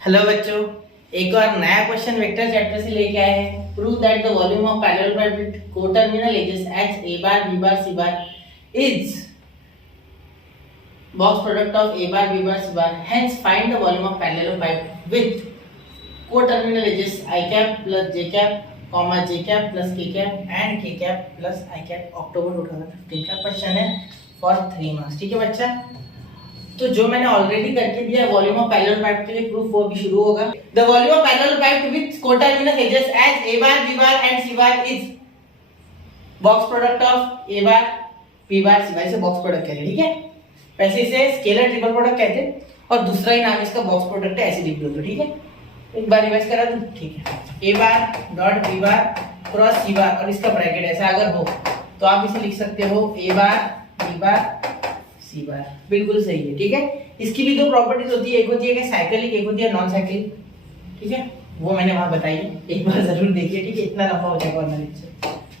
Hello बच्चों, एक और नया क्वेश्चन वेक्टर चैप्टर से लेके आए हैं। Prove that the volume of parallel pipe with coterminal edges H A bar B bar C bar is box product of A bar B bar C bar, hence find the volume of parallel pipe with coterminal edges I cap plus J cap comma J cap plus K cap and K cap plus I cap. October 2015 का question है for 3 marks. ठीक है बच्चा, तो जो मैंने already करके दिया है वॉल्यूम ऑफ पैरेलल पाइप के लिए प्रूफ वो भी शुरू होगा। The volume of parallel pipe with coterminal edges as A bar B bar and C bar is box product of A bar B bar C bar. इसे box product कहते हैं। ठीक है, वैसे इसे स्केलर ट्रिपल प्रोडक्ट कहते हैं और दूसरा ही नाम इसका बॉक्स प्रोडक्ट है, ऐसे लिख दो। ठीक है, एक बार रिवाइज करा दूं। ठीक है, A bar dot B bar cross C bar और इसका ब्रैकेट ऐसा अगर हो तो आप इसे लिख सकते हो ए बार बी बार सी बार। बिल्कुल सही है। ठीक है, इसकी भी दो प्रॉपर्टीज होती है, एक होती है कि साइक्लिक, एक होती है नॉन साइक्लिक। ठीक है, वो मैंने वहां बताई है, एक बार जरूर देखिए। ठीक है, इतना लंबा हो जाएगा वरना लेक्चर,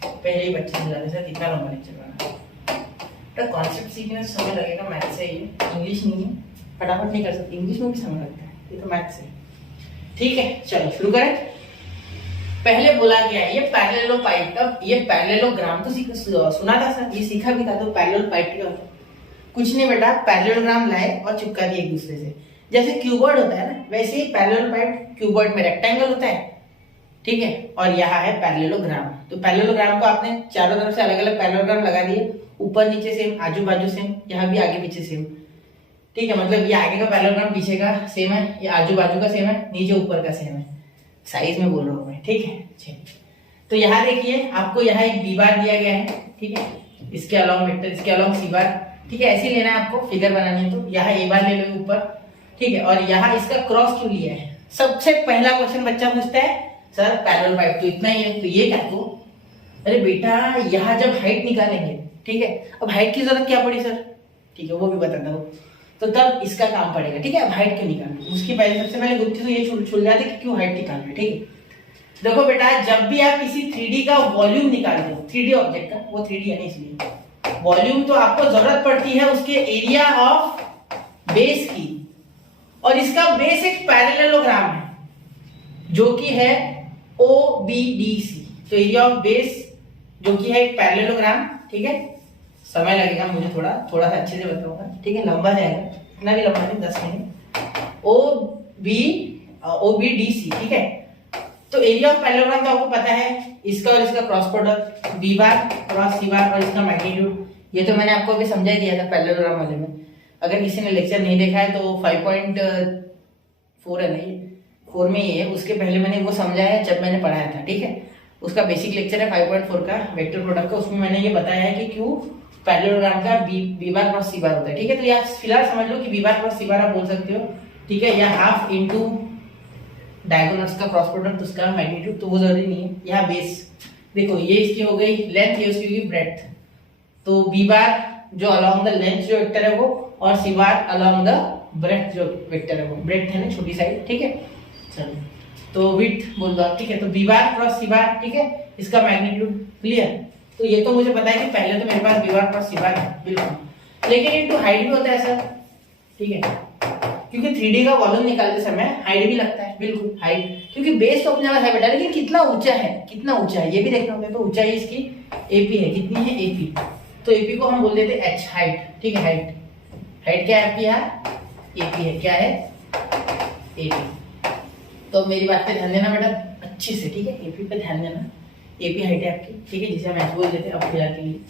पहले ही बच्चे समझा रहे सर इतना लंबा लेक्चर बना। तो कॉन्सेप्ट सीखने में समय लगेगा, मैथ से ही है, इंग्लिश नहीं है, फटाफट नहीं कर सकते। इंग्लिश में भी समय लगता है, ये तो मैथ से। ठीक है, चलो शुरू करें। पहले बोला गया ये पैरेललो पाइप का, ये पैरेललोग्राम तो सुना था सर, ये सीखा भी था। तो पैरेलल पाइप का कुछ नहीं बेटा, पैरेललोग्राम लाए और चिपका दिए एक दूसरे से। जैसे क्यूबॉइड होता है ना, वैसे ही पैरेलल पाइप क्यूबॉइड में रेक्टेंगल होता है। ठीक है, और यहाँ है पैरेललोग्राम। तो पैरेललोग्राम को आपने चारों तरफ से अलग अलग पैरेललोग्राम लगा दिए, ऊपर नीचे सेम, आजू बाजू सेम, यहाँ भी आगे पीछे सेम। ठीक है, मतलब ये आगे का पैरेललोग्राम पीछे का सेम है, ये आजू बाजू का सेम है, नीचे ऊपर का सेम है, साइज में बोल रहा हूँ मैं। ठीक है, तो यहाँ देखिए आपको यहाँ एक बी बार दिया गया है। ठीक है, इसके अलोंग वेक्टर, इसके अलोंग सी बार। ठीक है, ऐसे लेना है आपको, फिगर बनानी है। तो यहाँ ए बार ले लो ऊपर। ठीक है, और यहाँ इसका क्रॉस क्यों लिया है? सबसे पहला क्वेश्चन बच्चा पूछता है सर पैरेलल पाइप तो इतना ही है, तो ये क्या? तो अरे बेटा यहाँ जब हाइट निकालेंगे, ठीक है, अब हाइट की जरूरत क्या पड़ी सर? ठीक है, वो भी बताता हूँ। तो तब इसका काम पड़ेगा। ठीक है, अब हाइट क्यों निकालना, उसकी पहले सबसे पहले गुत्थी तो ये छुल जाती है कि क्यों हाइट निकाल रहे। ठीक है, देखो बेटा जब भी आप किसी 3D का वॉल्यूम निकालते हो, 3D ऑब्जेक्ट का, वो 3D है नहीं इसलिए वॉल्यूम, तो आपको जरूरत पड़ती है उसके एरिया ऑफ बेस की, और इसका बेस एक पैरेललोग्राम है जो कि है OBDC। तो एरिया ऑफ बेस जो कि है एक पैरेललोग्राम। ठीक है, समय लगेगा मुझे थोड़ा सा अच्छे से बताऊंगा। ठीक है, लंबा जाएगा, इतना भी लंबा नहीं, 10 मिनट। OBDC। ठीक है, तो एरिया ऑफ पैरेललोग्राम तो आपको पता है, इसका और इसका cross product B bar cross C bar और इसका मैग्नीट्यूड। ये तो मैंने आपको अभी समझा ही दिया था पैरेललोग्राम वाले में। अगर किसी ने लेक्चर नहीं देखा है तो 5.4 है नहीं, 4 में ही है, उसके पहले मैंने वो समझाया है जब मैंने पढ़ाया था। ठीक है, उसका बेसिक लेक्चर है 5.4 का वेक्टर प्रोडक्ट का, उसमें मैंने ये बताया है कि क्यों पैरेललोग्राम का बी बार क्रॉस सी बार होता है। ठीक है, तो आप फिलहाल समझ लो कि बी बार क्रॉस सी बार आप बोल सकते हो। ठीक है, या हाफ इंटू डायगोनल्स का क्रॉस प्रोडक्ट, उसका मैग्नीट्यूड, तो वो जरूरी नहीं है। यहाँ बेस देखो, ये इसकी हो गई लेंथ, ये उसकी होगी ब्रेड्थ। तो बी बार जो अलोंग द लेंथ जो वेक्टर है वो, और सी बार अलोंग द ब्रेड्थ जो वेक्टर है वो। ब्रेड्थ है ना छोटी साइड। ठीक है, चलो तो विड्थ बोल दो आप। ठीक है, तो B bar cross C bar. ठीक है, इसका मैग्नीट्यूड क्लियर। तो ये तो मुझे पता है कि पहले तो मेरे पास बी बार क्रॉस सी बार है बिल्कुल, लेकिन इनटू हाइट भी होता है सर। ठीक है, क्योंकि 3D का वॉल्यूम निकालते समय हाइट भी लगता है। बिल्कुल हाइट, क्योंकि बेस तो अपने पास है बेटा, लेकिन कितना ऊंचा है, कितना ऊंचा है ये भी देखना होगा। तो ऊंचाई इसकी AP है, कितनी है AP, तो AP को हम बोल देते हैं H, हाइट। ठीक है, हाइट क्या है आपकी? यहाँ AP है, क्या है? AP। तो मेरी बात पे ध्यान देना बेटा अच्छे से। ठीक है, AP पे ध्यान देना, AP हाइट है आपकी। ठीक है, जिसे हम H बोल देते हैं अब फिलहाल के लिए।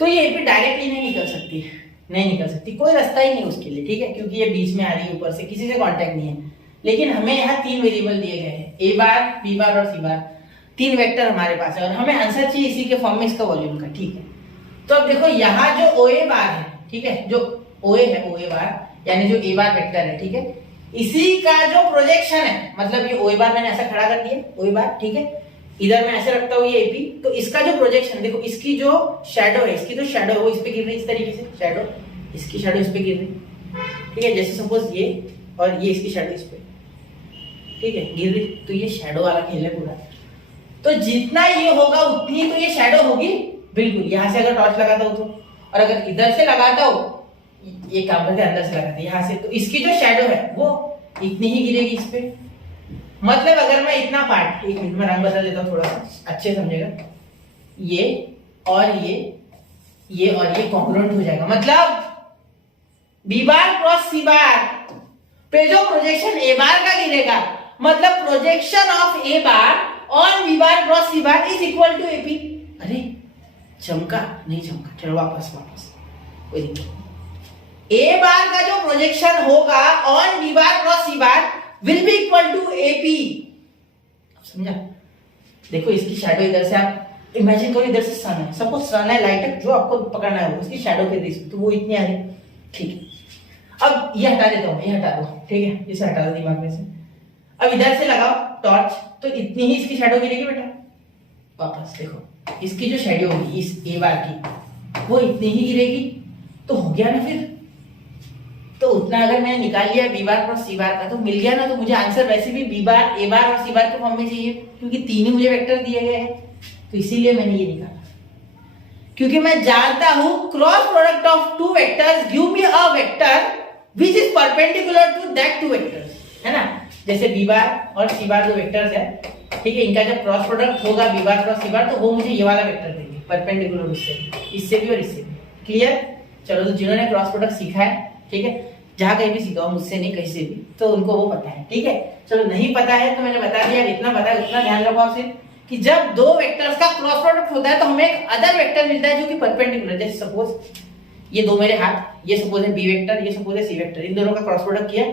तो ये AP डायरेक्टली नहीं निकल सकती, नहीं निकल सकती, कोई रास्ता ही नहीं उसके लिए। ठीक है, क्योंकि ये बीच में आ रही है, ऊपर से किसी से कांटेक्ट नहीं है। लेकिन हमें यहाँ 3 वेरिएबल दिए गए हैं, ए बार बी बार और सी बार, 3 वेक्टर हमारे पास है और हमें आंसर चाहिए इसी के फॉर्म में इसका वॉल्यूम का। ठीक है, तो अब देखो यहाँ जो OA बार है, ठीक है, जो OA है, OA बार यानी जो ए बार वेक्टर है, ठीक है, इसी का जो प्रोजेक्शन है, मतलब ये OA बार मैंने ऐसा खड़ा कर दिया, OA बार। ठीक है, इधर मैं ऐसे रखता हूँ ये AP, तो इसका जो प्रोजेक्शन देखो, इसकी जो शैडो है, इसकी जो शैडो है वो इस पे गिर रही है, इस तरीके से शैडो, इसकी शैडो इस पे गिर रही। ठीक है, जैसे सपोज ये और ये इसकी शैडो इस पे, ठीक है, गिर रही, तो ये शैडो वाला खेल है पूरा। तो जितना ये होगा उतनी तो ये शैडो होगी। बिल्कुल, यहाँ से अगर टॉर्च लगाता हूँ तो, और अगर इधर से लगाता हूँ, ये काम करके अंदर से लगाते हैं यहाँ से, तो इसकी जो शैडो है वो इतनी ही गिरेगी इस पे। मतलब अगर मैं इतना पार्ट, एक मिनट में रंग बदल देता हूँ थोड़ा सा अच्छे समझेगा, ये और ये और ये कॉन्ग्रुएंट हो जाएगा। मतलब बी बार क्रॉस सी बार पे जो प्रोजेक्शन ए बार का गिरेगा, मतलब projection of A bar on B bar cross C bar is equal to AP. अरे चमका नहीं चमका, चलो वापस कोई दिक्कत। ए बार का जो प्रोजेक्शन होगा on B bar cross C bar will be equal to AP. समझा? देखो इसकी शैडो इधर से आप इमेजिन करो, इधर से सन है, सपोज सन है लाइट है, जो आपको पकड़ना है उसकी शैडो के दिस, तो वो इतनी आ रही, ठीक है। अब ये हटा देता हूँ, ये हटा दो, ठीक है, इसे हटा दो दिमाग में से। अब इधर से लगाओ टॉर्च, तो इतनी ही इसकी शैडो गिरेगी बेटा। वापस देखो इसकी जो शैडो होगी इस ए बार की, वो इतनी ही गिरेगी, तो हो गया ना फिर। तो उतना अगर मैंने निकाल लिया B bar cross C bar का, तो मिल गया ना। तो मुझे आंसर वैसे भी बी बार ए बार और सी बार के फॉर्म में चाहिए, क्योंकि तीन ही मुझे वेक्टर दिए गए हैं, तो इसीलिए मैंने ये निकाला। क्योंकि मैं जानता हूं cross product of two vectors give me a vector which is perpendicular to that two vectors, है ना। जैसे बी बार और सी बार दो वेक्टर्स है, ठीक है, इनका जब क्रॉस प्रोडक्ट होगा B bar cross C bar, तो वो मुझे ये वाला वेक्टर देंगे परपेंडिकुलर इससे भी और इससे भी। क्लियर? चलो, तो जिन्होंने क्रॉस प्रोडक्ट सीखा है, ठीक है, जहां कहीं भी सीखा हो, मुझसे नहीं कहीं से भी, तो उनको वो पता है, ठीक है। चलो नहीं पता है तो मैंने बता दिया, इतना पता है उतना ध्यान रखो आप सिर्फ, कि जब दो वेक्टर्स का क्रॉस प्रोडक्ट होता है तो हमें एक अदर वेक्टर मिलता है जो कि परपेंडिकुलर। जैसे सपोज ये दो मेरे हाथ, ये सपोज है बी वेक्टर, ये सपोज है सी वेक्टर, इन दोनों का क्रॉस प्रोडक्ट किया,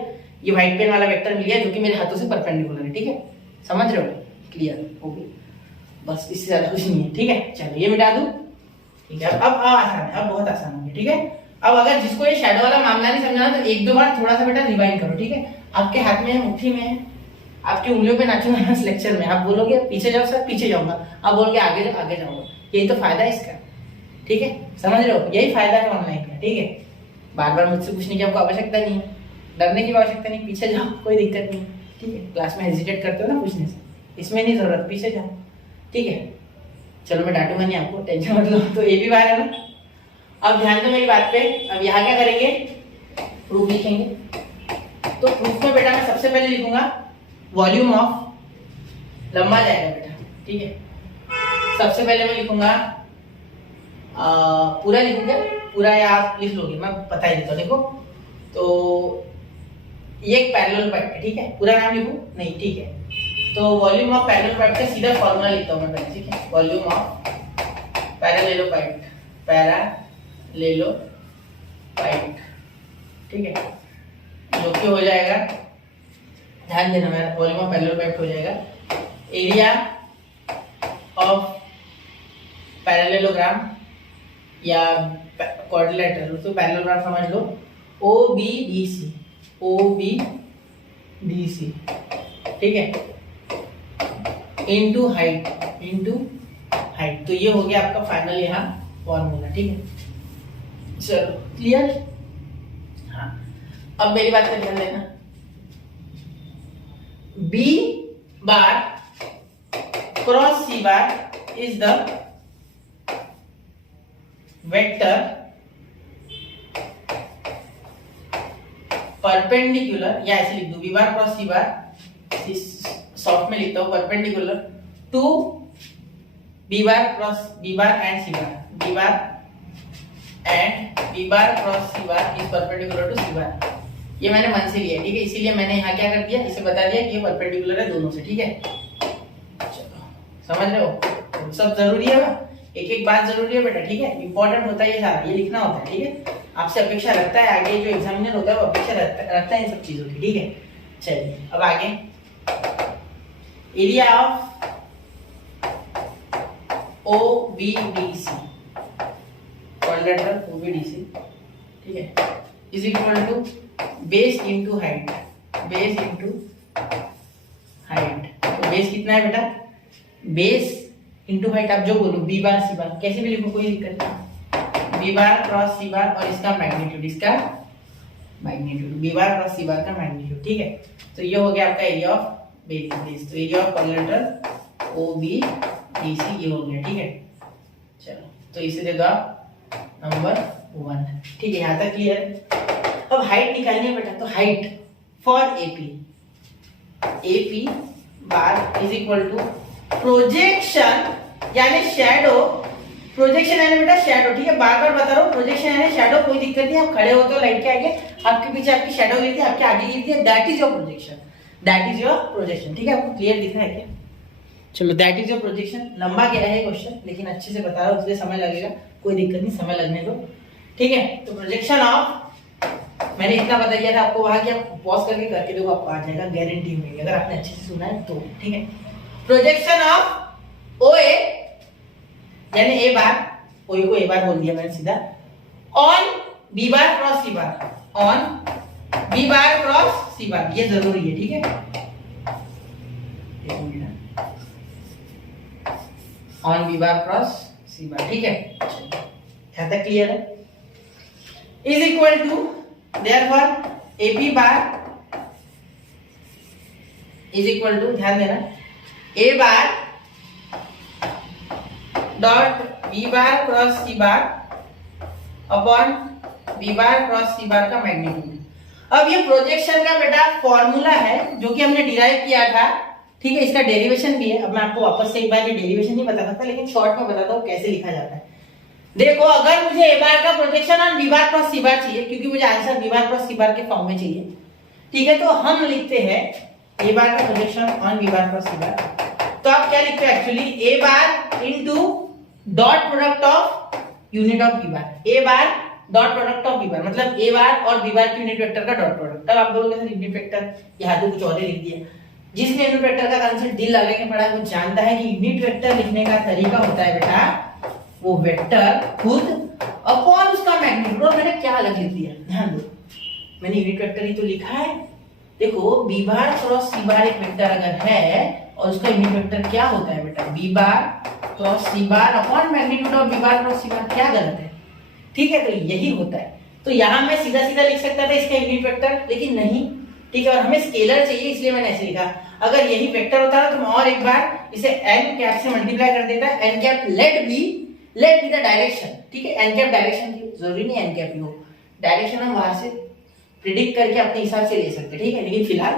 ये व्हाइट पेन वाला वेक्टर मिल गया जो कि मेरे हाथों से परपेंडिकुलर है, ठीक है। समझ रहे हो? क्लियर हो गई? बस, इससे ज्यादा कुछ नहीं है, ठीक है। चलो ये मिटा दूं, ठीक है। अब आसान है, अब बहुत आसान हो गया, ठीक है। अब अगर जिसको ये शैडो वाला मामला नहीं समझाना, तो एक दो बार थोड़ा सा बेटा रिवाइंड करो, ठीक है। आपके हाथ में है, मुट्ठी में है, आपकी उंगलियों पे नाचूंगा इस लेक्चर में। आप बोलोगे पीछे जाओ सर, पीछे जाऊंगा, आप बोलोगे आगे जाओ, आगे जाऊंगा। यही तो फायदा है इसका, ठीक है। समझ रहे हो? यही फायदा है ऑनलाइन का, ठीक है। बार बार मुझसे पूछने की आपको आवश्यकता नहीं है, डरने की आवश्यकता नहीं, पीछे जाओ, कोई दिक्कत नहीं, ठीक है। क्लास में हेजिटेट करते हो ना पूछने से, इसमें नहीं जरूरत, पीछे जाओ, ठीक है। चलो मैं डांटूंगा नहीं आपको, टेंशन मत लो। तो ए भी बार है ना। अब ध्यान दो मेरी बात पे। अब यहाँ क्या करेंगे? प्रूफ लिखेंगे। तो प्रूफ में बेटा मैं सबसे पहले लिखूंगा वॉल्यूम ऑफ, लंबा जाएगा बेटा, ठीक है। सबसे पहले मैं लिखूंगा पूरा लिखूंगा, पूरा या आप लिख लोगे, मैं बता ही देता हूँ। देखो, तो ये एक पैरेलल पाइप है, ठीक है। पूरा नाम लिखूं? नहीं, ठीक है। तो वॉल्यूम ऑफ पैरेलल पाइप का सीधा फॉर्मूला लिखता हूँ मैं पहले, ठीक है। Volume of parallel pipe, parallel pipe, ठीक है, जो कि हो जाएगा, ध्यान देना, मेरा वॉल्यूम ऑफ पैरेलल पाइप हो जाएगा एरिया ऑफ पैरेललोग्राम या क्वाड्रिलेटरल, तो पैरेललोग्राम समझ लो, OBDC, OBDC, ठीक है, इनटू हाइट, तो ये हो गया आपका फाइनल यहाँ फॉर्मूला, ठीक है। चलो क्लियर? हाँ, अब मेरी बात का ध्यान देना। B bar cross C bar is the vector perpendicular, या ऐसे लिख दो, B bar cross C bar, soft में लिखता हूं, perpendicular to B bar cross B bar and C bar, B bar and B bar cross C bar is perpendicular to C bar. ये मैंने मन से लिया, ठीक है, इसीलिए मैंने यहाँ क्या कर दिया, इसे बता दिया कि ये परपेंडिकुलर है दोनों से, ठीक है। चलो, समझ रहे हो? सब जरूरी है ना, एक एक बात जरूरी है बेटा, ठीक है। इंपॉर्टेंट होता है ये सारा, ये लिखना होता है, ठीक है। आपसे अपेक्षा रखता है, आगे जो एग्जामिनर होता है वो अपेक्षा रखता है इन सब चीजों की, ठीक है। चलिए अब आगे, area of OBDC, quadrilateral OBDC, ठीक है, is equal to base into height, base into height. तो बेस कितना है बेटा? बेस इंटू हाइट, आप जो बोलो, बी बार सी बार, कैसे भी लिखो कोई दिक्कत नहीं, B bar cross C bar और इसका magnitude, B bar cross C bar का मैग्नीट्यूड, ठीक है। तो ये हो गया आपका एरिया ऑफ बेस, तो एरिया ऑफ क्वाड्रिलेटरल OBDC ये हो गया, ठीक है। चलो, तो इसे दे दो नंबर 1, ठीक है। यहाँ तक क्लियर? अब हाइट निकालनी है बेटा, तो height for AP, AP bar is equal to projection यानी शैडो, प्रोजेक्शन यानी बेटा शैडो, ठीक है, बार बार बता रहा हूँ, प्रोजेक्शन यानी शैडो, कोई दिक्कत नहीं, आप खड़े हो तो लाइट के आगे, आपके पीछे आपकी शैडो गिरती है, आपके आगे गिरती है, that is your projection, that is your projection, ठीक है, आपको क्लियर दिख रहा है क्या? चलो, दैट इज योर प्रोजेक्शन। लंबा गया है क्वेश्चन, लेकिन अच्छे से बता रहा हूँ, इसलिए समय लगेगा, कोई दिक्कत नहीं, समय लगने दो, ठीक है। तो प्रोजेक्शन ऑफ, मैंने इतना बता दिया था आपको वहां कि आप पॉज करके देखो, आपको आ जाएगा, गारंटी मिलेगी अगर आपने अच्छे से सुना है तो, ठीक है। प्रोजेक्शन ऑफ ओ ए यानी ए बार, ओ को ए बार बोल दिया मैंने सीधा, on B bar cross C bar, on B bar cross C bar, ये जरूरी है, ठीक है, on B bar cross C bar, ठीक है, यहां तक क्लियर है। Is equal to therefore AP bar is equal to, ध्यान देना, A bar dot B bar cross C bar upon B bar cross C bar का मैग्नीट्यूड। अब ये प्रोजेक्शन का बेटा फॉर्मूला है जो कि हमने डिराइव किया था, ठीक है, इसका डेरिवेशन भी है। अब मैं आपको वापस से एक बार ये डेरिवेशन नहीं बता सकता, लेकिन शॉर्ट में बताता हूँ कैसे लिखा जाता है। देखो, अगर मुझे ए बार का projection on B bar cross C bar चाहिए, क्योंकि मुझे answer B bar cross C bar के फॉर्म में चाहिए, ठीक है, तो हम लिखते हैं ए बार का projection on B bar cross C bar. तो आप क्या लिखते हैं actually, A bar into dot product of unit of B bar, A bar dot product of B bar, मतलब ए बार और बी बार की unit vector का dot product. तब आप बोलोगे सर यूनिट वेक्टर, यहाँ तो कुछ और ही लिख दिया। जिसने यूनिट वेक्टर का कंसेप्ट दिल लगा के पढ़ा है वो जानता है कि यूनिट वेक्टर लिखने का तरीका होता है बेटा, वो वेक्टर खुद अपॉन उसका मैग्नीट्यूड। और मैंने क्या अलग लिख दिया, ध्यान दो, मैंने यूनिट वेक्टर ही तो लिखा है। देखो, बी बार क्रॉस सी बार एक वेक्टर अगर है और उसका यूनिट वेक्टर क्या होता है बेटा, B bar cross C bar upon magnitude of B bar cross C bar. क्या गलत है? ठीक है, तो यही होता है। तो यहाँ मैं सीधा सीधा लिख सकता था इसका यूनिट वेक्टर, लेकिन नहीं, ठीक है, और हमें स्केलर चाहिए, इसलिए मैंने ऐसे लिखा। अगर यही वेक्टर होता तो मैं और एक बार इसे एन कैप से मल्टीप्लाई कर देता, N cap let be the direction, ठीक है, एन कैप डायरेक्शन की जरूरी नहीं एन कैप ही हो, डायरेक्शन हम वहां से प्रिडिक्ट करके अपने हिसाब से ले सकते, ठीक है, लेकिन फिलहाल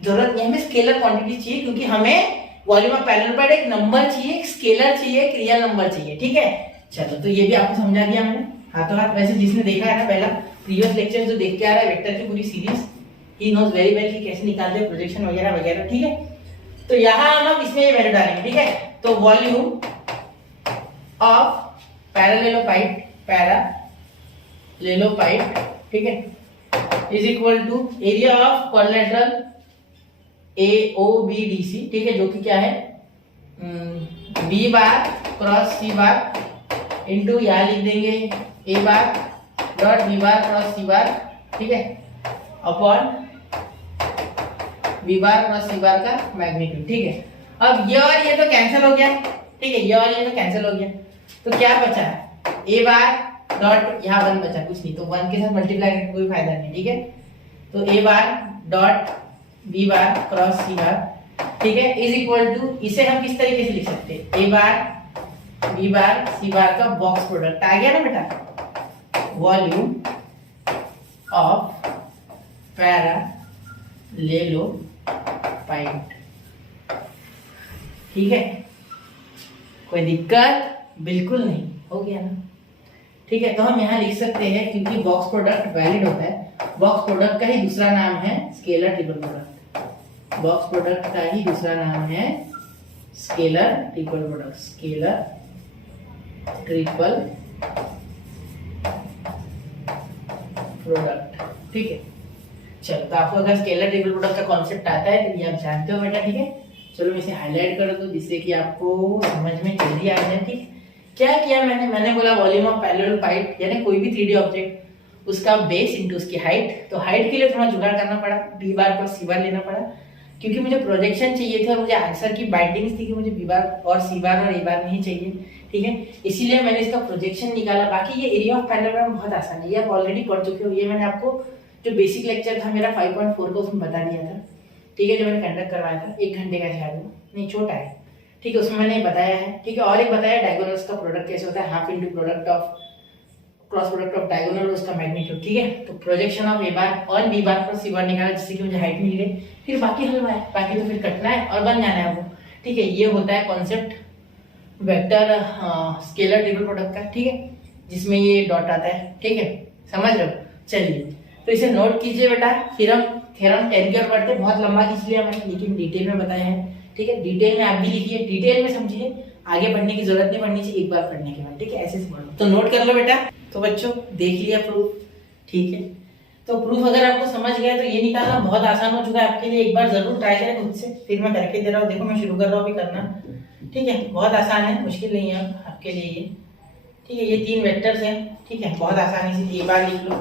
जरूरत नहीं, हमें स्केलर क्वांटिटी चाहिए, क्योंकि हमें वॉल्यूम ऑफ पैरेलल पर एक नंबर चाहिए, एक स्केलर चाहिए, एक रियल नंबर चाहिए, ठीक है। चलो, तो ये भी आपको समझा दिया मैंने हाथों हाथ। वैसे जिसने देखा है ना पहला प्रीवियस लेक्चर जो देख के आ रहा है वेक्टर की पूरी series, he knows very well कि कैसे निकालते हैं प्रोजेक्शन वगैरह वगैरह, ठीक है। तो यहाँ हम इसमें ये वैल्यू डालेंगे, ठीक है। तो वॉल्यूम ऑफ पैरेललोपाइड, ठीक है, is equal to area of quadrilateral AOBDC, ठीक है, जो कि क्या है, B bar cross C bar into यहाँ लिख देंगे A bar dot B bar cross C bar, ठीक है, upon B bar cross C bar का मैग्नीट्यूड, ठीक है। अब ये और ये तो कैंसिल हो गया, ठीक है, ये और ये तो कैंसिल हो गया, तो क्या बचा, ए बार डॉट, यहाँ 1 बचा, कुछ नहीं, तो 1 के साथ मल्टीप्लाई करके कोई फायदा नहीं, ठीक है। तो A bar dot B bar cross C bar, ठीक है, इज इक्वल टू, इसे हम किस तरीके से लिख सकते हैं, A bar B bar C bar का बॉक्स प्रोडक्ट आ गया ना बेटा, वॉल्यूम ऑफ पैरेललोपाइड, ठीक है, कोई दिक्कत बिल्कुल नहीं, हो गया ना, ठीक है। तो हम यहाँ लिख सकते हैं, क्योंकि बॉक्स प्रोडक्ट वैलिड होता है, बॉक्स प्रोडक्ट का ही दूसरा नाम है scalar triple product, box product का ही दूसरा नाम है scalar triple product, scalar triple product, ठीक है। चलो, तो आपको अगर स्केलर ट्रिपल प्रोडक्ट का कॉन्सेप्ट आता है तो ये आप जानते हो बेटा, ठीक है। चलो, मैं इसे हाईलाइट कर दूं जिससे कि आपको समझ में जल्दी आ जाए, ठीक है। क्या किया मैंने बोला वॉल्यूम ऑफ पैरेललोपाइड यानी कोई भी 3D ऑब्जेक्ट, उसका बेस इनटू उसकी हाइट। तो हाइट के लिए थोड़ा जुगाड़ करना पड़ा, बी बार पर सी बार लेना पड़ा, क्योंकि मुझे प्रोजेक्शन चाहिए थे और मुझे आंसर की बाइंडिंग्स थी कि मुझे बी बार और सी बार और ए बार नहीं चाहिए, ठीक है, इसीलिए मैंने इसका प्रोजेक्शन निकाला। बाकी ये एरिया ऑफ पैरेललोग्राम बहुत आसान है, ये आप ऑलरेडी पढ़ चुके हो, ये मैंने आपको जो बेसिक लेक्चर था मेरा 5.4 का उसमें बता दिया था, ठीक है, जो मैंने कंडक्ट करवाया था 1 घंटे का शायद, नहीं छोटा है, ठीक है, उसमें मैंने बताया है, ठीक है। और एक बताया डायगोनल्स का प्रोडक्ट कैसे होता है, half into product of cross product of diagonal उसका मैग्नीट्यूड, ठीक है। तो projection of A bar on B bar plus C bar निकाला जिससे कि मुझे हाइट मिल गई, फिर बाकी हलवा है, बाकी तो फिर कटना है और बन जाना है वो, ठीक है। ये होता है concept vector scalar triple product का, ठीक है, जिसमें ये डॉट आता है, ठीक है, समझ रहे हो। चलिए तो इसे नोट कीजिए बेटा, फिर हम थ्योरम 10 की ओर बढ़ते हैं। बहुत लंबा खींच लिया मैंने, लेकिन डिटेल में बताया है, ठीक है। डिटेल में आप भी लिखिए, डिटेल में समझिए, आगे बढ़ने की जरूरत नहीं पड़नी चाहिए एक बार पढ़ने के बाद, ठीक है, ऐसे से पढ़ो। तो नोट कर लो बेटा। तो बच्चों देख लिया प्रूफ, ठीक है। तो प्रूफ अगर आपको समझ गया तो ये निकालना बहुत आसान हो चुका है आपके लिए, एक बार जरूर ट्राई करें खुद से, फिर मैं करके दे रहा हूँ, देखो मैं शुरू कर रहा हूँ अभी करना, ठीक है। बहुत आसान है, मुश्किल नहीं है आपके लिए ये, ठीक है। ये 3 वेक्टर्स हैं, ठीक है, बहुत आसानी से एक बार लिख लो,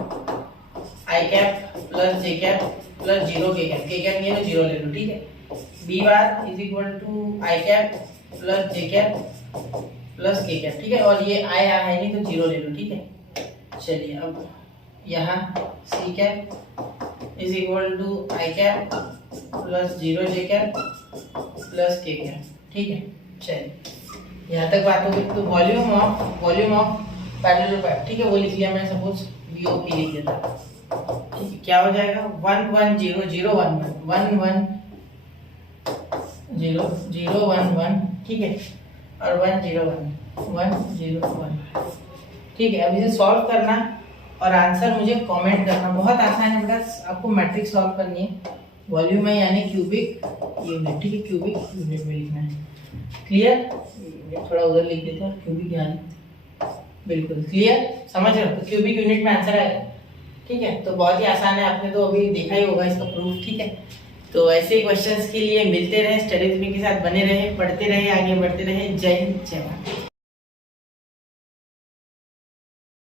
आई cap plus J cap plus 0 के कैप, के कैप ये 0 ले लो, ठीक है। B bar is equal to I cap plus J cap plus K cap, ठीक है, और ये आया है नहीं तो 0 ले लो, ठीक है। चलिए अब यहाँ C cap is equal to I cap plus 0 J cap plus K cap, ठीक है। चलिए यहाँ तक बात होगी। तो वॉल्यूम ऑफ पैरेलल पाइप, ठीक है, वो लिख लिया मैंने, सपोज वीओपी लिख देता, ठीक है। क्या हो जाएगा 1 1 0 0 1 1 1 0 0 1 1, ठीक है, और 1 0 1 1 0 1, ठीक है। अब इसे सॉल्व करना और आंसर मुझे कमेंट करना, बहुत आसान है बेटा, आपको मैट्रिक्स सॉल्व करनी है। वॉल्यूम है यानी क्यूबिक यूनिट, ठीक है, क्यूबिक यूनिट में लिखना है, क्लियर। थोड़ा उधर लिख देते हैं, क्यूबिक यानी बिल्कुल क्लियर, समझ रहे हो। तो क्यूबिक यूनिट में आंसर आएगा, ठीक है। तो बहुत ही आसान है, आपने तो अभी देखा ही होगा इसका प्रूफ, ठीक है। तो ऐसे ही क्वेश्चंस के लिए मिलते रहे, स्टडीज में के साथ बने रहे, पढ़ते रहे, आगे बढ़ते रहे। जय हिंद, जय भारत।